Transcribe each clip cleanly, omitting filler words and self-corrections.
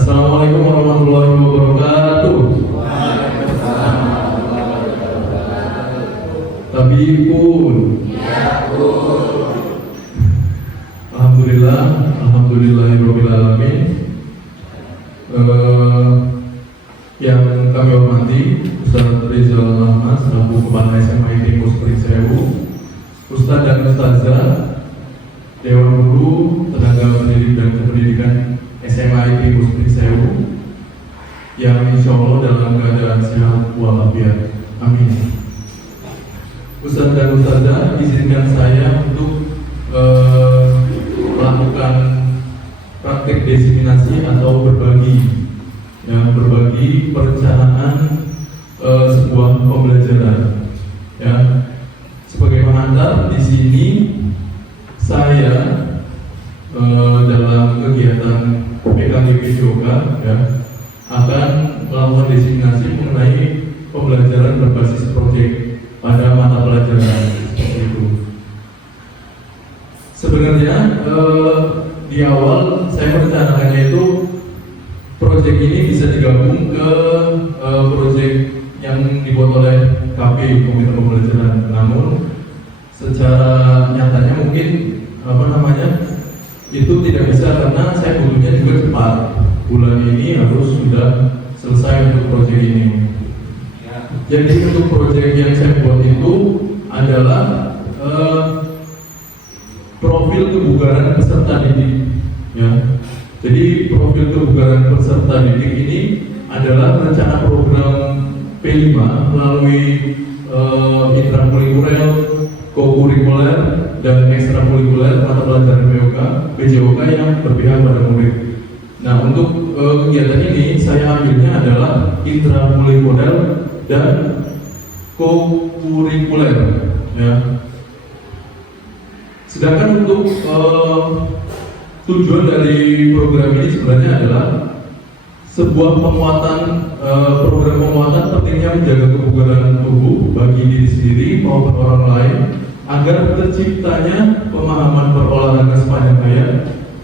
Assalamualaikum warahmatullahi wabarakatuh. Tabipun. Alhamdulillah, alhamdulillahirabbil alamin. Yang kami hormati Ustaz Rizal Ahmad selaku Kepala SMA ITB Spring Sewu, Ustaz dan Ustazah, Dewan Guru, tenaga pendidik dan kependidikan SMA ITB Spring Sewu, yang insya Allah dalam keadaan sehat walafiat. Amin. Ustaz dan Ustazah, izinkan saya untuk melakukan praktik diseminasi atau berbagi perencanaan sebuah pembelajaran. Ya, sebagai pengantar di sini saya dalam kegiatan PKGP Yoga akan melakukan diseminasi mengenai pembelajaran berbasis proyek pada mata pelajaran seperti itu. Sebenarnya di awal saya merencanakannya itu proyek ini bisa digabung ke proyek yang dibuat oleh KP Komite Pembelajaran. Namun secara nyatanya mungkin itu tidak bisa karena saya butuhnya juga cepat. Bulan ini harus sudah selesai untuk proyek ini. Jadi untuk proyek yang saya buat itu adalah profil kebugaran peserta didik. Ya. Jadi profil kebugaran peserta didik ini adalah rencana program P5 melalui intrakurikuler, kokurikuler, dan ekstrakurikuler mata pelajaran PJOK yang berpihak pada murid. Nah, untuk kegiatan ini saya ambilnya adalah intrakurikuler dan kokurikuler. Ya. Sedangkan untuk tujuan dari program ini sebenarnya adalah sebuah penguatan, program penguatan pentingnya menjaga kebugaran tubuh bagi diri sendiri maupun orang lain agar terciptanya pemahaman berolahraga sepanjang hayat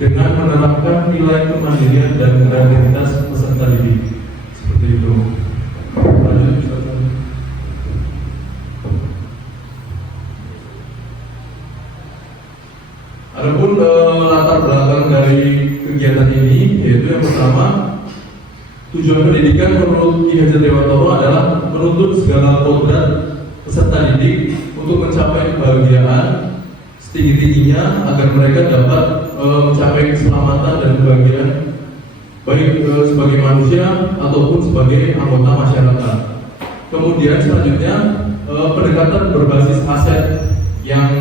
dengan menerapkan nilai kemandirian dan kreativitas peserta didik. Seperti itu. Lanjut. Adapun latar belakang dari kegiatan ini, yaitu yang pertama, tujuan pendidikan menurut Ki Hajar Dewantoro adalah menuntut segala kodrat peserta didik untuk mencapai kebahagiaan setinggi-tingginya agar mereka dapat mencapai keselamatan dan kebahagiaan baik sebagai manusia ataupun sebagai anggota masyarakat. Kemudian selanjutnya pendekatan berbasis aset yang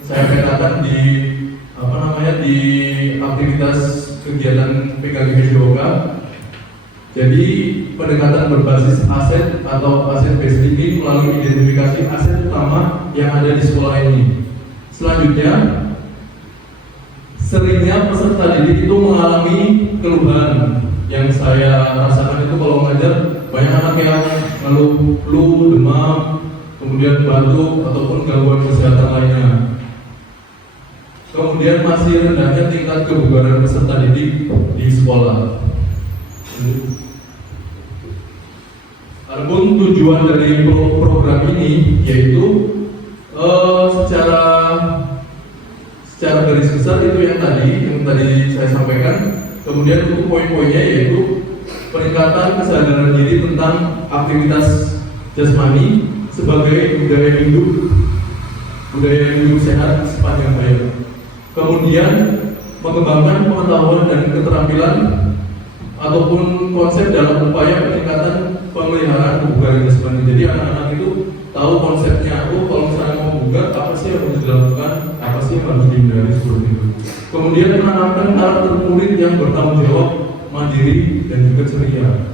saya katakan di aktivitas kegiatan PKGP Yoga. Jadi pendekatan berbasis aset atau aset based thinking melalui identifikasi aset utama yang ada di sekolah ini. Selanjutnya, seringnya peserta didik itu mengalami keluhan yang saya rasakan itu kalau mengajar banyak anak yang ngeluh flu, demam, kemudian batuk ataupun gangguan kesehatan lainnya. Kemudian masih rendahnya tingkat kebugaran peserta didik di sekolah. Adapun tujuan dari program ini yaitu secara garis besar itu yang tadi saya sampaikan. Kemudian untuk poin-poinnya yaitu peningkatan kesadaran diri tentang aktivitas jasmani sebagai budaya hidup sehat sepanjang hayat. Kemudian mengembangkan pengetahuan dan keterampilan ataupun konsep dalam upaya peningkatan pemeliharaan kebugaran jasmani. Jadi anak-anak itu tahu konsepnya, kalau misalnya mau bugar apa sih yang harus dilakukan, apa sih yang harus dihindari seperti itu. Kemudian menanamkan karakter murid yang bertanggung jawab, mandiri dan juga ceria.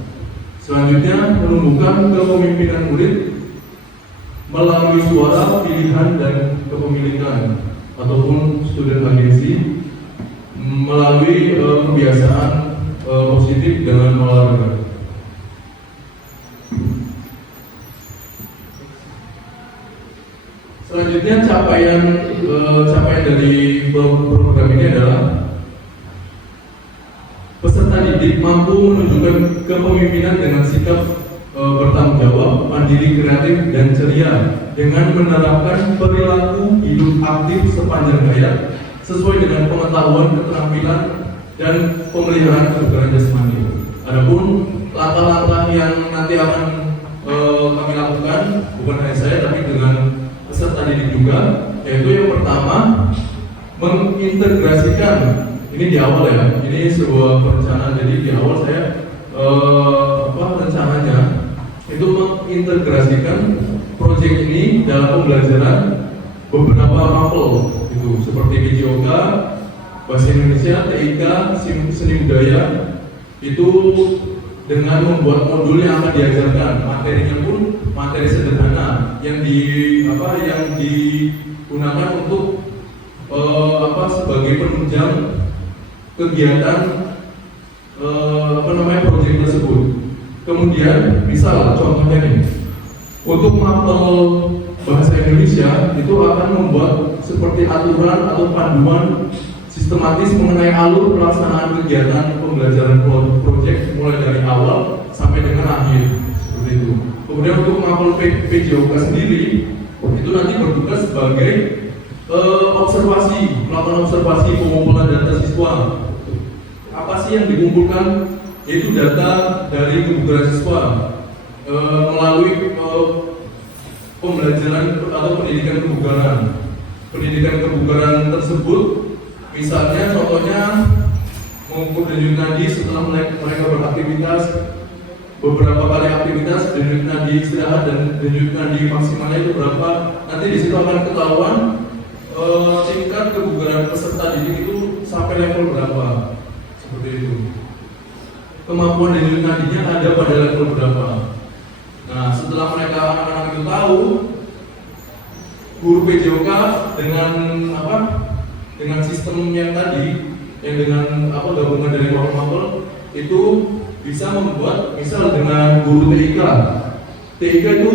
Selanjutnya menumbuhkan kepemimpinan murid melalui suara, pilihan dan kepemilikan ataupun student agency melalui kebiasaan positif dengan olahraga. Selanjutnya capaian dari program ini adalah peserta didik didik mampu menunjukkan kepemimpinan dengan sikap bertanggung jawab, mandiri, kreatif, dan ceria dengan menerapkan perilaku hidup aktif sepanjang hayat sesuai dengan pengetahuan, keterampilan, dan pemeliharaan kebugaran jasmani. Adapun langkah-langkah yang nanti akan kami lakukan bukan hanya saya tapi dengan peserta didik juga, yaitu yang pertama mengintegrasikan, ini di awal ya, ini sebuah perencanaan, jadi di awal saya rencananya itu mengintegrasikan proyek ini dalam pembelajaran beberapa mapel itu seperti PJOK, Bahasa Indonesia, TIK, Seni Budaya, itu dengan membuat modul yang akan diajarkan, materinya pun materi sederhana yang digunakan untuk sebagai penunjang kegiatan proyek tersebut. Kemudian misal contohnya nih, untuk mapel Bahasa Indonesia itu akan membuat seperti aturan atau panduan sistematis mengenai alur pelaksanaan kegiatan pembelajaran proyek mulai dari awal sampai dengan akhir, seperti itu. Kemudian untuk mapel PJOK sendiri itu nanti bertugas sebagai melakukan observasi pengumpulan data siswa. Apa sih yang dikumpulkan? Yaitu data dari kebugaran siswa melalui pembelajaran atau pendidikan kebugaran. Pendidikan kebugaran tersebut, misalnya contohnya mengukur denyut nadi setelah mereka beraktivitas, beberapa kali aktivitas, denyut nadi istirahat dan denyut nadi maksimalnya itu berapa. Nanti di situ akan ketahuan tingkat kebugaran peserta didik itu sampai level berapa, seperti itu. Kemampuan denyut nadinya ada pada level berapa. Nah, setelah mereka anak-anak itu tahu, guru PJOK dengan sistem yang tadi, yang dengan gabungan dari mapel itu bisa membuat, misal dengan guru TIK itu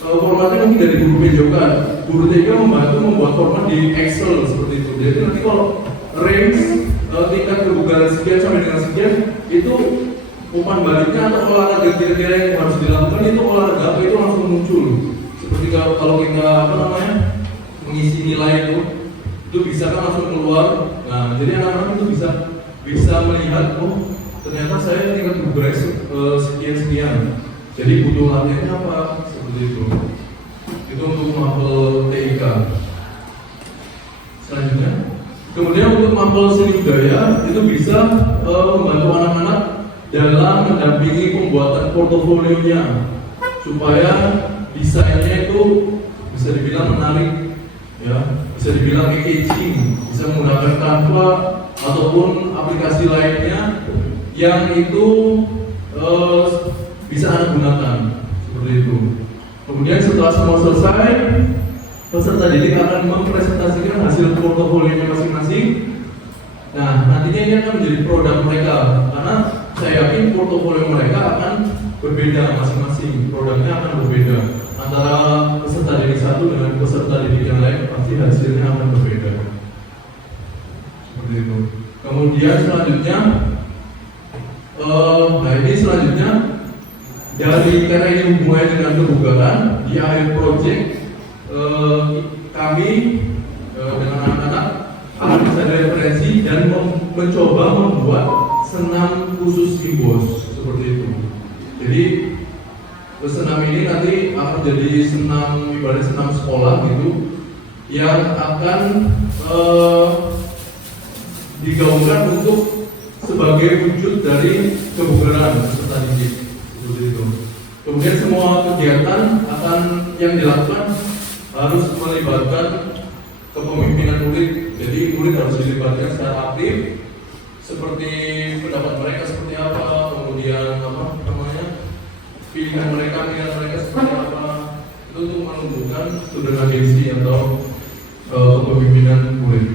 formatnya mungkin dari guru PJOK. Guru TIK membantu membuat format di Excel seperti itu. Jadi nanti kalau range tingkat kebugaran sekian sampai dengan sekian, itu umpan baliknya atau olahraga kira-kira yang harus dilakukan itu olahraga apa itu langsung muncul. Seperti kalau kita mengisi nilai itu bisa kan langsung keluar. Nah, jadi anak-anak itu bisa melihat, oh ternyata saya tingkat kebugaran sekian. Jadi butuh latihannya apa, seperti itu. Itu untuk mapel TIK. Selanjutnya, kemudian untuk mapel Seni Budaya itu bisa membantu anak-anak dalam mendampingi pembuatan portofolionya supaya desainnya itu bisa dibilang menarik, ya, bisa dibilang engaging, bisa menggunakan Canva ataupun aplikasi lainnya yang itu bisa Anda gunakan, seperti itu. Kemudian setelah semua selesai, peserta didik akan mempresentasikan hasil portofolionya masing-masing. Nah, nantinya ini akan menjadi produk mereka, karena saya yakin portofolio mereka akan berbeda masing-masing, produknya akan berbeda antara peserta didik satu dengan peserta didik yang lain, pasti hasilnya akan berbeda, seperti itu. Kemudian selanjutnya, karena ini hubungannya dengan kebugaran, di akhir proyek kami dengan anak-anak akan bisa referensi dan mencoba membuat senam khusus Gimbos, seperti itu. Jadi senam ini nanti akan jadi ibarat senam sekolah gitu, yang akan digaungkan untuk sebagai wujud dari kebugaran peserta didik, seperti itu. Kemudian semua kegiatan yang dilakukan harus melibatkan kepemimpinan murid. Jadi murid harus dilibatkan secara aktif, seperti pendapat mereka seperti apa, kemudian pilihan mereka seperti apa, itu untuk menunjukkan student agency atau kepemimpinan murid.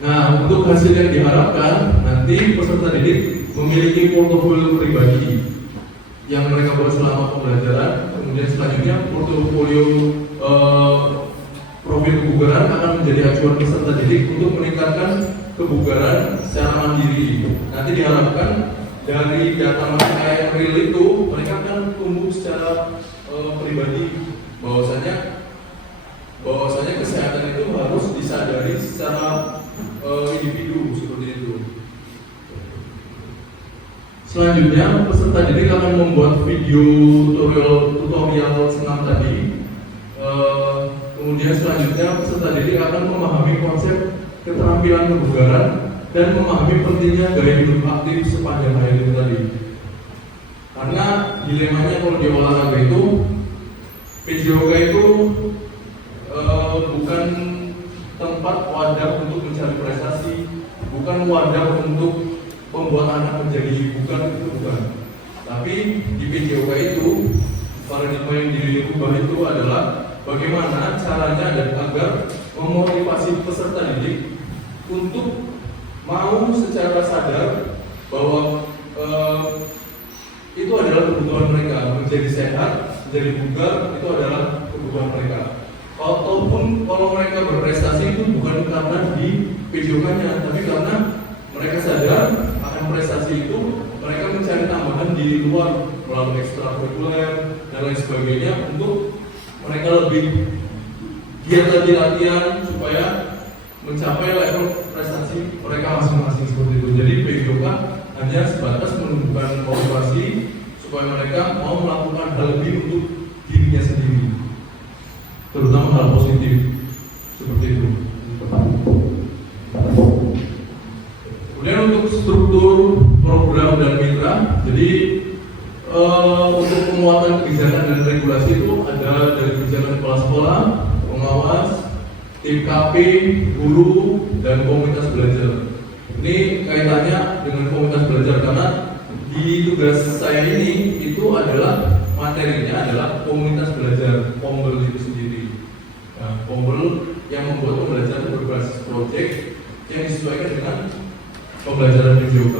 Nah, untuk hasil yang diharapkan, nanti peserta didik memiliki portofolio pribadi yang mereka buat selama pembelajaran. Kemudian selanjutnya portofolio profil kebugaran akan menjadi acuan peserta didik untuk meningkatkan kebugaran secara mandiri. Nanti diharapkan dari data mereka yang real itu mereka akan tumbuh secara pribadi, bahwasanya kesehatan itu harus disadari secara individu seperti itu. Selanjutnya peserta didik akan membuat video tutorial senam tadi. Kemudian selanjutnya peserta didik akan memahami konsep keterampilan kebugaran dan memahami pentingnya gaya hidup aktif sepanjang hari itu tadi. Karena dilemanya kalau di olahraga itu, PJOK itu bukan tempat wadah untuk mencari prestasi, bukan wadah untuk membuat anak menjadi bukan. Tapi di PJOK itu paradigma yang dirubah itu adalah bagaimana caranya dan agar memotivasi peserta didik untuk mau secara sadar bahwa itu adalah kebutuhan mereka, menjadi sehat, menjadi bugar itu adalah kebutuhan mereka. Ataupun kalau mereka berprestasi itu bukan karena di PJOK-nya, tapi karena mereka sadar akan prestasi itu mereka mencari tambahan di luar melalui ekstrakurikuler dan lain sebagainya untuk mereka lebih giat lagi latihan supaya mencapai level prestasi mereka masing-masing seperti itu. Jadi PJOK hanya sebatas menunjukkan motivasi supaya mereka mau melakukan hal lebih untuk dirinya sendiri, terutama hal positif seperti itu. Kemudian untuk struktur program dan mitra, jadi untuk penguatan kebijakan dan regulasi itu ada dari kebijakan kepala sekolah, pengawas, tim KP, guru, dan komunitas belajar. Ini kaitannya dengan komunitas belajar karena di tugas saya ini itu adalah materinya adalah komunitas belajar, Pombel itu sendiri. Nah, Pombel yang membuat pembelajaran berbasis proyek yang disesuaikan dengan pembelajaran PJOK.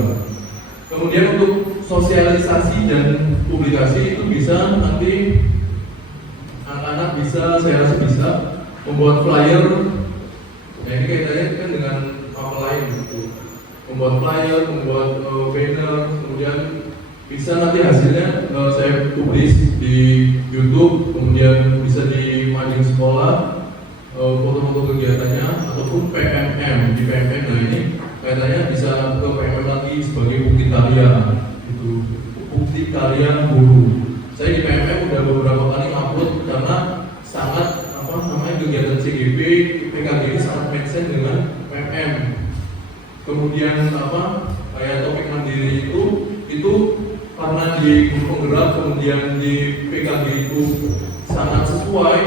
Kemudian untuk sosialisasi dan publikasi itu bisa nanti anak-anak bisa, saya rasa bisa membuat flyer. Ya, ini kaitannya kan dengan apa lain gitu. Membuat flyer, membuat banner, kemudian bisa nanti hasilnya saya publis di YouTube, kemudian bisa di mading sekolah, foto-foto kegiatannya ataupun PMM di PMM. Nah ini kaitannya bisa ke PMM lagi sebagai bukti karya, itu bukti karya guru. Saya di PMM udah beberapa kali upload karena sangat kegiatan CGP, PKG ini sangat mention dengan PMM. Kemudian kayak topik mandiri itu karena di guru penggerak kemudian di PKG itu sangat sesuai.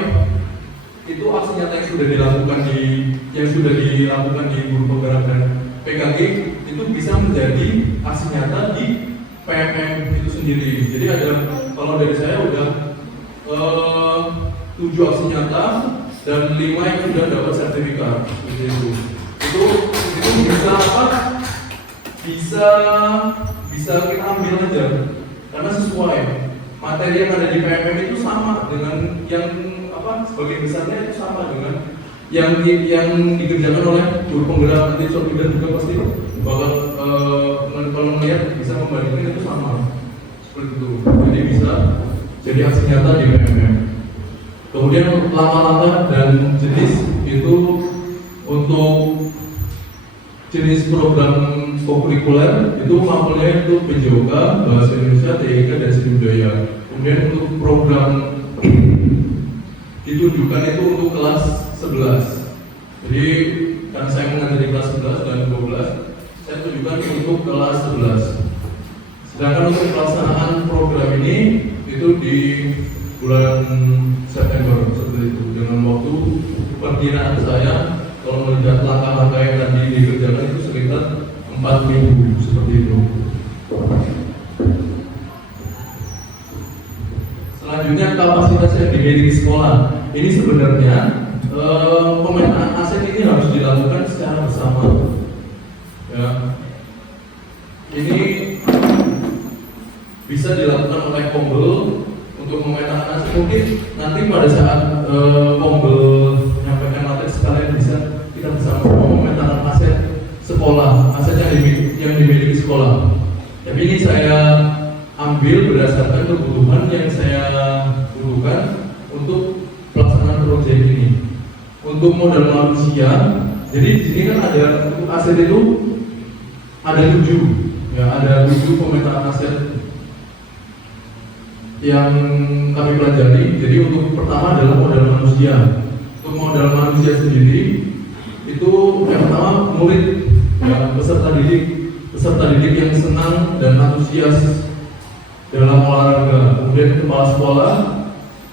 Itu aksi nyata yang sudah dilakukan di guru penggerak dan PKG itu bisa menjadi aksi nyata di PMM itu sendiri. Jadi ada, kalau dari saya udah 7 aksi nyata dan 5 yang sudah dapat sertifikat. Itu bisa kita ambil aja karena sesuai materi yang ada di PMM itu sama dengan yang sebagian besarnya itu sama dengan yang dikerjakan oleh guru penggerak. Nanti soal juga pasti bakal kalau melihat bisa membandingkan itu sama seperti itu. Jadi bisa jadi aksi nyata di PMM. Kemudian langkah-langkah dan jenis itu untuk jenis program kokurikuler itu sampelnya itu PJOK, Bahasa Indonesia, TIK, dan Seni Budaya. Kemudian untuk program ditujukan itu untuk kelas 11. Jadi karena saya mengajar di kelas 11 dan 12, saya tujukan untuk kelas 11. Sedangkan untuk pelaksanaan program ini itu di bulan September seperti itu, dengan waktu perkiraan saya kalau melihat langkah-langkah yang tadi dikerjakan itu sekitar 4 minggu seperti itu. Selanjutnya kapasitas yang dimiliki sekolah. Ini sebenarnya pemetaan aset ini harus dilakukan secara bersama. Ya. Ini bisa dilakukan oleh Pombel untuk memetakan aset. Mungkin nanti pada saat Pombel menyampaikan yang materi sekalian bisa kita bersama-sama memetakan aset sekolah, aset yang dimiliki sekolah. Tapi ini saya ambil berdasarkan kebutuhan yang saya butuhkan untuk pelaksanaan proyek ini. Untuk modal manusia, jadi di sini kan ada untuk aset itu ada 7, ya ada 7 pemetaan aset yang kami pelajari. Jadi untuk pertama adalah modal manusia. Untuk modal manusia sendiri itu yang pertama murid, ya peserta didik yang senang dan antusias dalam olahraga. Kemudian kepala sekolah,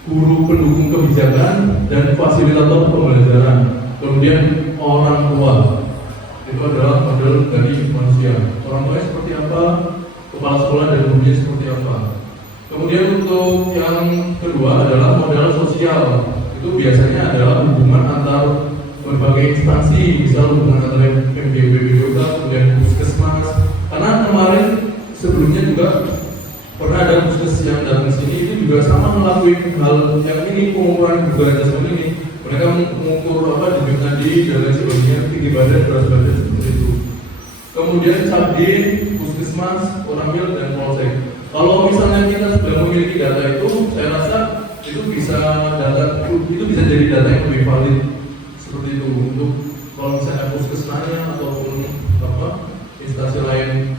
guru pendukung kebijakan, dan fasilitator pembelajaran. Kemudian orang tua, itu adalah modal dari manusia. Orang tuanya seperti apa, kepala sekolah dan gurunya seperti apa. Kemudian untuk yang kedua adalah modal sosial. Itu biasanya adalah hubungan antar berbagai instansi, misal hubungan antara PBB, kemudian puskesmas. Karena kemarin sebelumnya juga pernah ada puskes yang datang ke sini, itu juga sama ngelakuin hal yang ini, pengukuran kebugaran jasmani ini. Mereka mengukur denyut nadi dan lain sebagainya, tinggi badan, berat badan, seperti itu. Kemudian Sabdi, puskesmas, Koramil, dan Polsek. Kalau misalnya kita sudah memiliki data itu, saya rasa itu bisa jadi data yang lebih valid seperti itu untuk kalau misalnya puskesmasnya ataupun instansi lain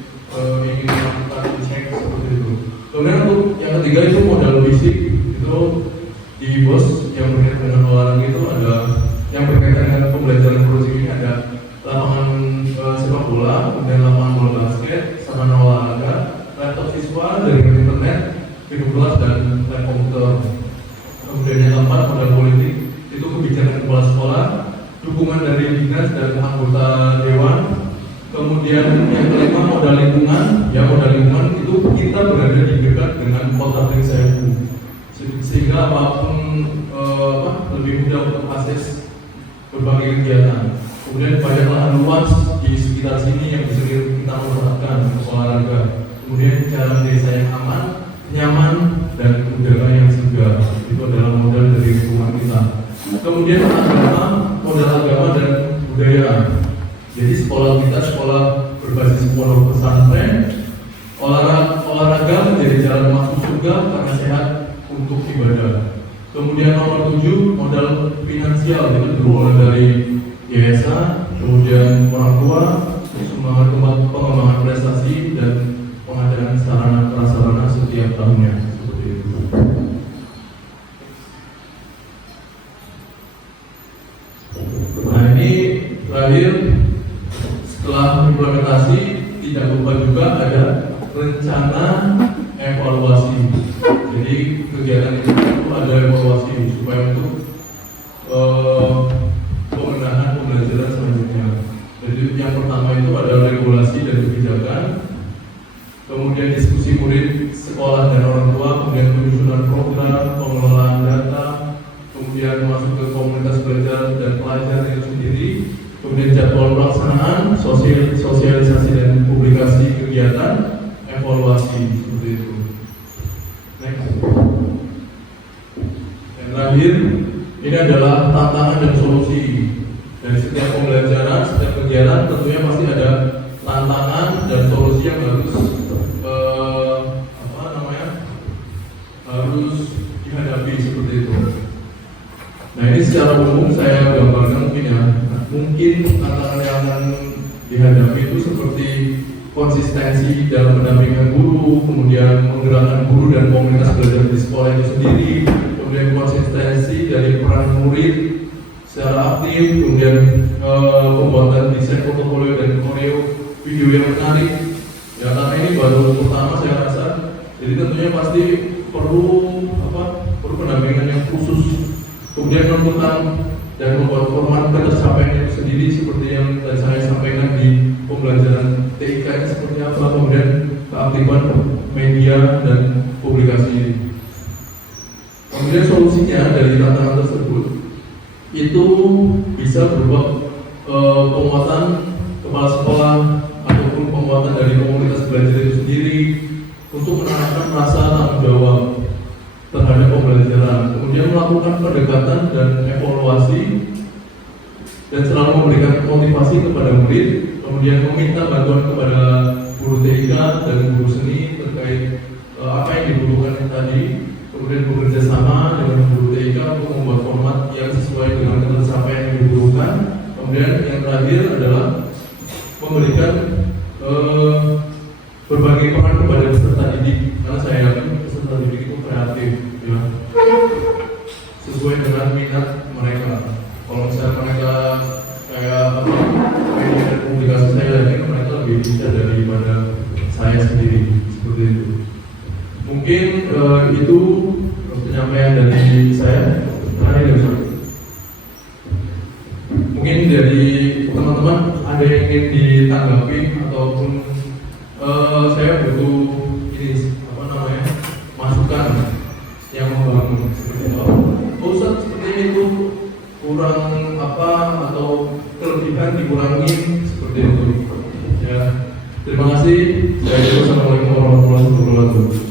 ingin melakukan cek seperti itu. Kemudian untuk yang ketiga itu modal fisik, itu di BOS yang berkaitan dengan olahraga itu ada yang berkaitan dengan pembelajaran proyek ini ada lapangan sepak bola, kemudian lapangan bola basket, sarana olahraga, laptop siswa, jaringan internet, video kelas, dan lab komputer. Kemudian yang keempat modal politik, itu kebijakan kepala sekolah, dukungan dari dinas dan anggota dewan. Kemudian yang kelima modal lingkungan, ya modal lingkungan itu kita berada di dekat dengan kota Pringsewu, sehingga apapun lebih mudah untuk akses berbagai kegiatan. Kemudian banyak lahan luas di sekitar sini yang bisa kita manfaatkan untuk olahraga. Kemudian jalan desa yang aman, nyaman, dan udara yang segar. Itu adalah modal dari lingkungan kita. Kemudian modal agama dan budaya. Jadi sekolah kita sekolah berbasis pondok pesantren. Olahraga menjadi jalan masuk surga karena sehat untuk ibadah. Kemudian nomor 7 modal finansial, itu bermula dari yayasan, kemudian orang tua, sumbangan tempat pengembangan prestasi, dan pengadaan sarana prasarana setiap tahunnya, seperti itu. Nah ini terakhir, setelah implementasi tidak lupa juga ada rencana evaluasi. Jadi kegiatan itu ada evaluasi supaya untuk pemenahan pembelajaran selanjutnya. Jadi yang pertama itu ada regulasi dan kebijakan, kemudian diskusi murid, sekolah dan orang tua, kemudian penyusunan program, pengelolaan data, kemudian masuk ke komunitas belajar dan pelajar itu sendiri, kemudian jadwal pelaksanaan, sosialisasi dan publikasi kegiatan, evaluasi, seperti itu. Next. Yang terakhir, ini adalah tantangan dan solusi. Dari setiap pembelajaran, setiap kegiatan tentunya pasti ada tantangan dan solusi yang harus dihadapi, seperti itu. Nah ini secara umum saya gambarkan mungkin ya. Mungkin tantangan yang akan dihadapi itu seperti konsistensi dalam pendampingan guru, kemudian menggerakkan guru dan komunitas belajar di sekolah itu sendiri, kemudian konsistensi dari peran murid secara aktif, kemudian pembuatan desain portofolio dan koreo video yang menarik. Ya karena ini baru pertama saya rasa, jadi tentunya pasti perlu pendampingan yang khusus, kemudian menentukan dan membuat format pencapaian itu sendiri seperti yang tadi saya sampaikan di pembelajaran TIK nya seperti apa, kemudian keaktifan media dan publikasi. Kemudian solusinya dari tantangan tersebut itu bisa berupa penguatan kepala sekolah ataupun penguatan dari komunitas belajar itu sendiri untuk menanamkan rasa tanggung jawab terhadap pembelajaran, kemudian melakukan pendekatan dan evaluasi dan selalu memberikan motivasi kepada murid, kemudian meminta bantuan kepada guru TIK dan guru seni terkait apa yang dibutuhkan tadi, kemudian bekerja sama dengan guru TIK untuk membuat format yang sesuai dengan pencapaian yang dibutuhkan. Kemudian yang terakhir adalah memberikan berbagai peran kepada peserta didik, karena saya yakin peserta didik itu kreatif, ya, sesuai dengan minat mereka. Kalau misalnya mereka kayak apa, media dan komunikasi, saya yakin mereka lebih bisa daripada saya sendiri, seperti itu. Mungkin itu penyampaian dari saya. Mungkin dari teman-teman ada yang ingin ditanggapi ataupun saya butuh ini apa namanya, masukan yang membangun seperti itu. Ustaz, seperti itu kurang apa atau kelebihan dikurangin seperti itu. Ya, terima kasih. Assalamualaikum warahmatullahi wabarakatuh.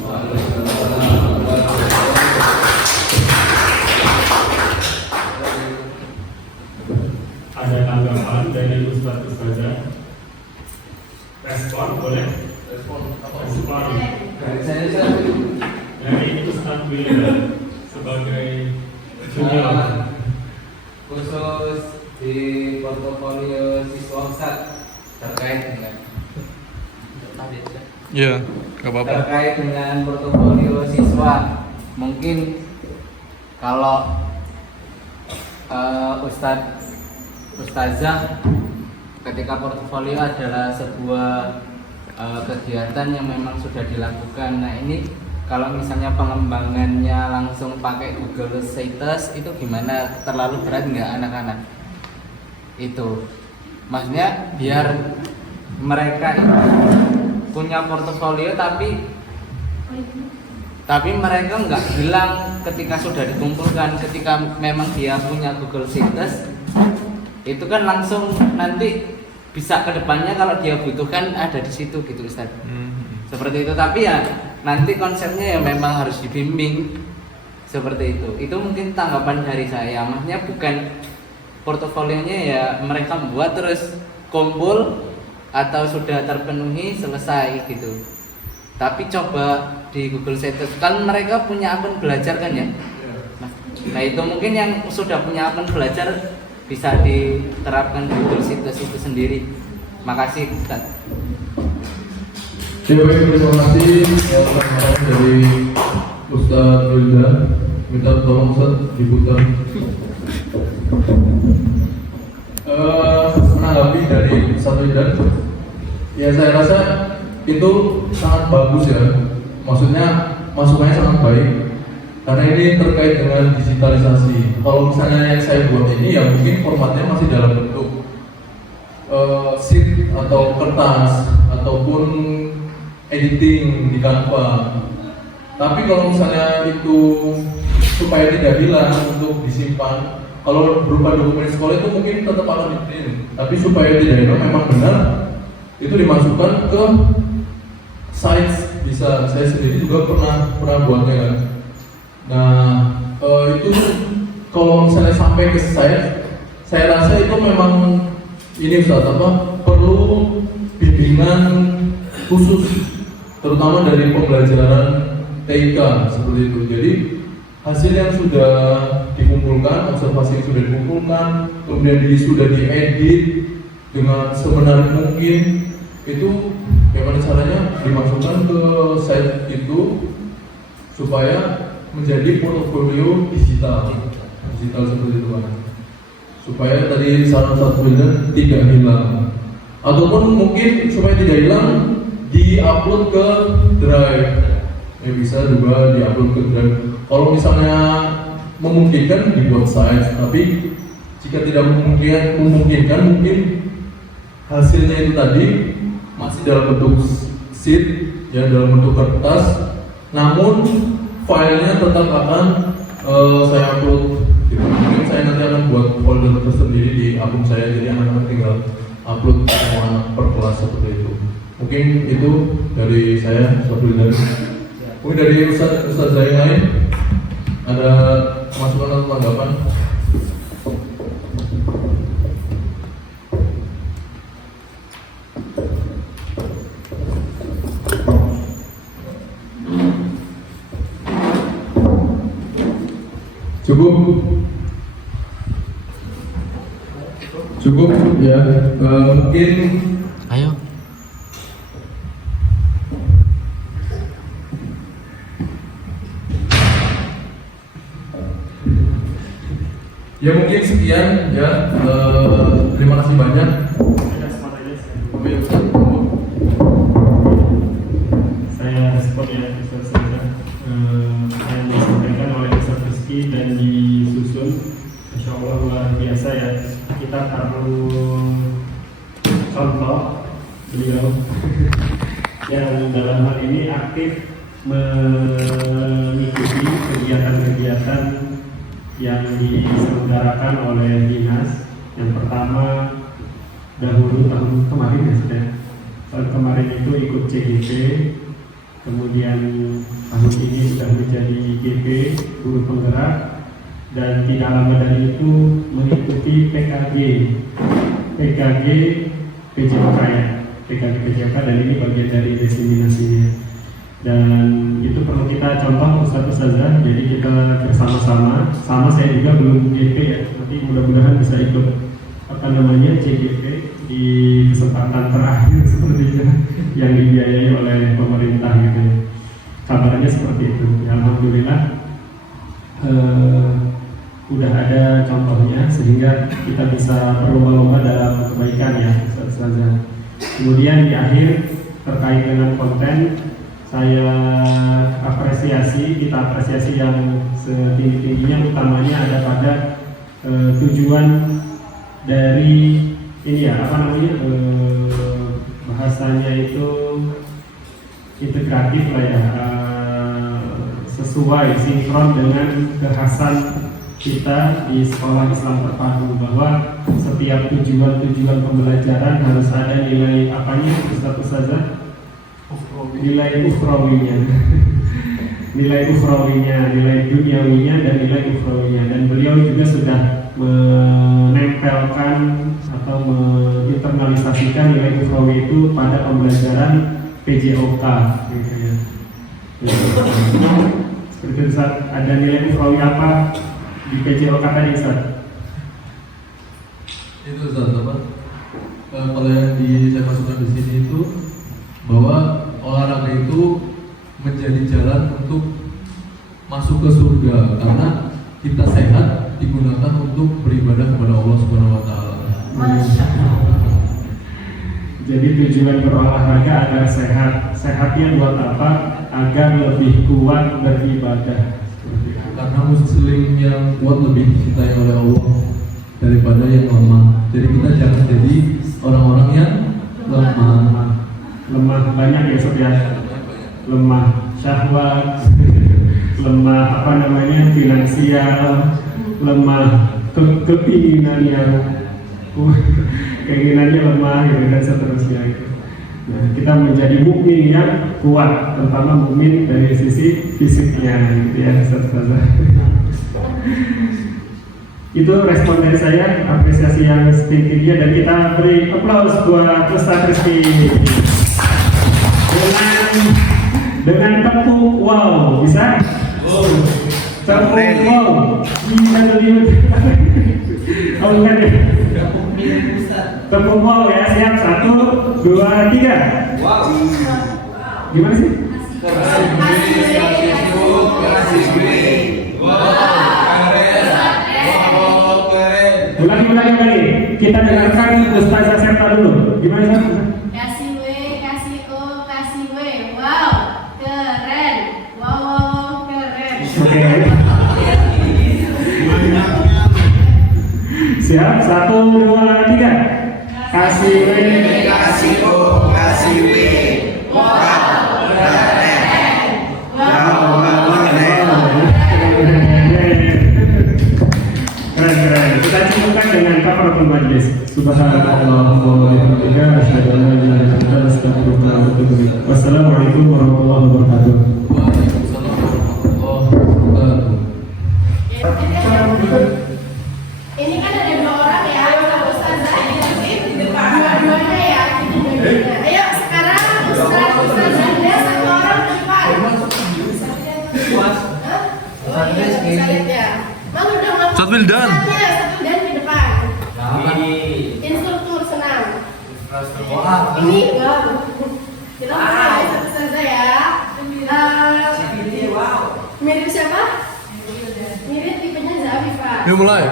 Ada tanggapan dari Ustaz-Ustazah? Respon boleh? Respon Dari saya dari Ustaz Wildan sebagai junior. khusus di portofolio siswa Ustaz terkait dengan Ya, nggak apa-apa. terkait dengan portofolio siswa, mungkin kalau Ustazah ketika portofolio adalah sebuah kegiatan yang memang sudah dilakukan. Nah ini kalau misalnya pengembangannya langsung pakai Google Sites itu gimana? Terlalu berat nggak anak-anak? Itu maksudnya biar mereka itu punya portofolio tapi mereka nggak bilang ketika sudah dikumpulkan, ketika memang dia punya Google Sites itu kan langsung nanti bisa kedepannya kalau dia butuhkan ada di situ gitu Ustaz. Seperti itu, tapi ya nanti konsepnya ya memang harus dibimbing seperti itu. Itu mungkin tanggapan dari saya. Maksudnya bukan portofolionya ya mereka buat terus kumpul atau sudah terpenuhi selesai gitu. Tapi coba di Google Sites kan mereka punya akun belajar kan ya. Nah itu mungkin yang sudah punya akun belajar bisa diterapkan di Google Sites itu sendiri. Makasih Ustaz. Terima kasih dari Ustaz Wildan. Minta tolong Ustaz diputar. Menanggapi dari Ustaz Wildan, ya saya rasa itu sangat bagus ya. Maksudnya masukannya sangat baik karena ini terkait dengan digitalisasi. Kalau misalnya yang saya buat ini ya mungkin formatnya masih dalam bentuk sheet atau kertas ataupun editing di Canva. Tapi kalau misalnya itu supaya tidak hilang untuk disimpan, kalau berupa dokumen sekolah itu mungkin tetap akan di-print. Tapi supaya tidak hilang memang benar itu dimasukkan ke sites bisa. Saya sendiri juga pernah buatnya kan. Nah itu kalau misalnya sampai ke site, saya rasa itu memang ini Ustaz perlu bimbingan khusus terutama dari pembelajaran TIK seperti itu. Jadi hasil yang sudah dikumpulkan, observasi yang sudah dikumpulkan, kemudian sudah diedit dengan sebenar mungkin, itu bagaimana caranya dimasukkan ke site itu supaya menjadi portofolio digital seperti itu kan. Supaya tadi saran satu tidak hilang, ataupun mungkin supaya tidak hilang di-upload ke Drive. Ya bisa juga di-upload ke Drive. Kalau misalnya memungkinkan dibuat site, tapi jika tidak memungkinkan mungkin hasilnya itu tadi masih dalam bentuk sheet, ya dalam bentuk kertas, namun filenya tetap akan saya upload. Mungkin saya nanti akan buat folder tersendiri di akun saya, jadi anak-anak tinggal upload semua per kelas seperti itu. Mungkin itu dari saya, Sofian. Mungkin dari Ustaz yang lain ada masukan atau tanggapan? Cukup? Cukup ya. Mungkin Ayo. ya mungkin sekian ya. Terima kasih banyak. Ada spot aja Ya, Ustaz. saya respon ya Ustaz Saza. Yang disampaikan oleh Ustaz Rizky dan disusun, Insya Allah luar biasa ya. Kita perlu contoh beliau yang dalam hal ini aktif mengikuti kegiatan-kegiatan yang diselenggarakan oleh dinas. Yang pertama dahulu tahun kemarin ya sudah. Tahun kemarin itu ikut CGP, kemudian tahun ini sudah menjadi GP guru penggerak, dan tidak lama dari itu mengikuti PKG PJOK ya, PKG PJOK, dan ini bagian dari diseminasinya. Dan itu perlu kita contoh Ustazah. Jadi kita bersama-sama, saya juga belum GP ya, nanti mudah-mudahan bisa ikut CGP di kesempatan terakhir seperti itu yang dibiayai oleh pemerintah gitu. Kabarnya seperti itu. Ya, alhamdulillah udah ada contohnya sehingga kita bisa berlomba-lomba dalam kebaikan ya, Ustazah. Kemudian di akhir terkait dengan konten, kita apresiasi yang setinggi-tingginya, utamanya ada pada tujuan dari ini ya, bahasanya itu integratif lah ya, sesuai sinkron dengan kekhasan kita di sekolah Islam terpadu, bahwa setiap tujuan pembelajaran harus ada nilai apanya, Ustazah? Nilai ukhrawinya, nilai duniawinya dan nilai ukhrawinya. Dan beliau juga sudah menempelkan atau menginternalisasikan nilai ukhrawi itu pada pembelajaran PJOK gitu ya. Seperti itu, Ustaz. Ada nilai ukhrawi apa di PJOK tadi, Ustaz? Itu Ustaz apa? Kalau yang saya masukkan di sini itu bahwa olahraga itu menjadi jalan untuk masuk ke surga, karena kita sehat digunakan untuk beribadah kepada Allah Subhanahu wa taala. Jadi tujuan berolahraga agar sehat. Sehatnya buat apa? Agar lebih kuat beribadah. Karena muslim yang kuat lebih dicintai oleh Allah daripada yang lemah. Jadi kita jangan jadi orang-orang yang lemah. Banyak ya, Sob ya. Lemah syahwat, lemah finansial, lemah keinginannya lemah gitu, dan seterusnya itu. Nah, kita menjadi mukmin yang kuat, terutama mukmin dari sisi fisiknya gitu ya, Ustazah. Itu respon dari saya, apresiasi yang setinggi-tingginya, dan kita beri aplaus buat Ustaz Rizky dengan tepuk wow, bisa? Tepuk wow, tepuk wow ya, siap, 1, 2, 3. Wow. Gimana sih? Ulangi. Kita dengarkan Ustazah Septa dulu. Gimana sih? Kasih W, kasih O, kasih W. Wow, keren. Wow, keren. Oke. Siap, 1, 2, 3. Kasih W, kasih O, kasih W. Wow, keren. Wow, keren. Kita cukupkan dengan kafaratul majlis. Subhanallah wa bihamdihi, asyhadu an la ilaha illa anta, astaghfiruka wa atubu ilaik. Wassalamualaikum warahmatullahi wabarakatuh. Waalaikumsalam warahmatullahi wabarakatuh. Ini kan ada 2 orang ya, Ustazah di depan. Dua-duanya ya. Ayo sekarang Ustazah dia 1 orang di depan. Bisa lihat ya. Mau Ustadz Wildan. Ustadz Wildan di depan. Instruktur senam. Ini bang. Kita mulai satu saja ya. Mirip siapa? Mirip tipenya Zafi, Pak. Yuk mulai.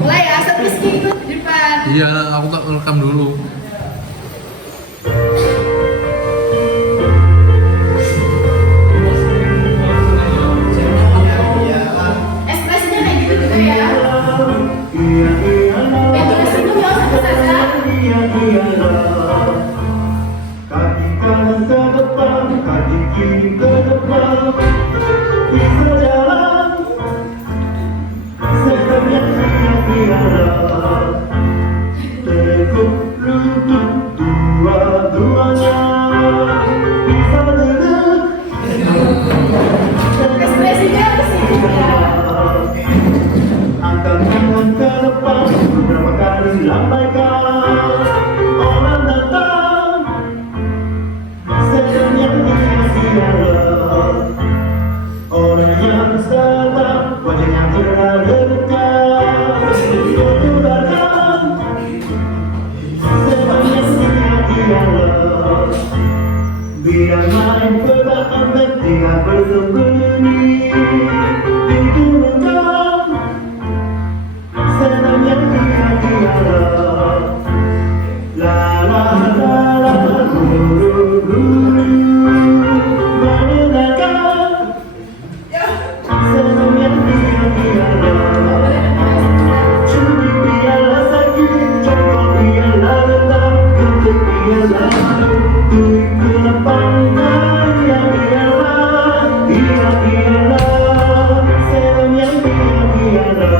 Mulai ya, Ustadz Rizky ikut di depan. Iya, aku tak rekam dulu. Ekspresinya kayak gitu juga ya. Intonasi itu ya Ustadz saja. Kaki kanan ke depan, kaki kiri ke depan, bisa jalan, setan yang tiada-tiada, teguk lutut dua-duanya, bisa duduk, Ekspresinya ke sini ya. angkat tangan ke depan, beberapa kali lambaikan, orang datang. Setan yang tiada-tiada, orang yang datang, wajahnya berada dekat, menudahkan. Setan yang tiada-tiada, biar main petaan dan tidak bersembunyi, itu lengkap. Setan yang tiada-tiada, la la la la, menenangkan. Setan yang tiada-tiada, curi biarlah sakit, cokok biarlah rendah, kentut biarlah tuik ke pantai, yang biarlah, biarlah, setan yang tiada-tiada.